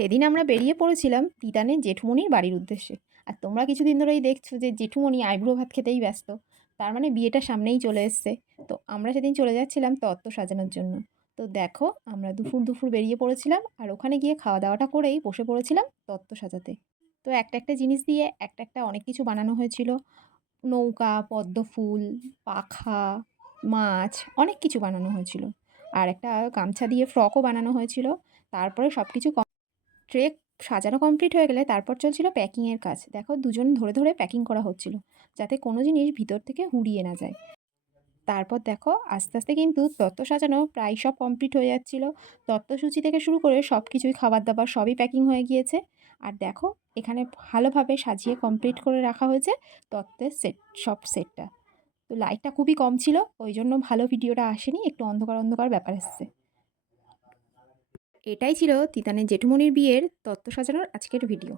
সেদিন আমরা বেরিয়ে পড়েছিলাম তিতানের জেঠুমনির বাড়ির উদ্দেশ্যে। আর তোমরা কিছুদিন ধরেই দেখছো যে জেঠুমনি আইবুড়ো ভাত খেতেই ব্যস্ত। তার মানে বিয়েটা সামনেই চলে এসছে। তো আমরা সেদিন চলে যাচ্ছিলাম তত্ত্ব সাজানোর জন্য। তো দেখো আমরা দুপুর দুপুর বেরিয়ে পড়েছিলাম আর ওখানে গিয়ে খাওয়া দাওয়াটা করেই বসে পড়েছিলাম তত্ত্ব সাজাতে। তো একটা একটা জিনিস দিয়ে একটা একটা অনেক কিছু বানানো হয়েছিল। নৌকা, পদ্ম ফুল, পাখা, মাছ অনেক কিছু বানানো হয়েছিল। আর একটা গামছা দিয়ে ফ্রকও বানানো হয়েছিল। তারপরে সব কিছু ট্রে সাজানো কমপ্লিট হয়ে গেলে তারপর চলছিল প্যাকিংয়ের কাজ। দেখো দুজন ধরে ধরে প্যাকিং করা হচ্ছিল, যাতে কোনো জিনিস ভিতর থেকে হুড়িয়ে না যায়। তারপর দেখো আস্তে আস্তে কিন্তু তত্ত্ব সাজানো প্রায় সব কমপ্লিট হয়ে যাচ্ছিল। তত্ত্বসূচি থেকে শুরু করে সব কিছুই খাবার দাবার সবই প্যাকিং হয়ে গিয়েছে। আর দেখো এখানে ভালোভাবে সাজিয়ে কমপ্লিট করে রাখা হয়েছে তত্ত্বের সেটটা। তো লাইটটা খুবই কম ছিল, ওই জন্য ভালো ভিডিওটা আসেনি, একটু অন্ধকার অন্ধকার ব্যাপার এসছে। এটাই ছিল তিতানের জেঠুমনির বিয়ের তত্ত্ব সাজানোর আজকের ভিডিও।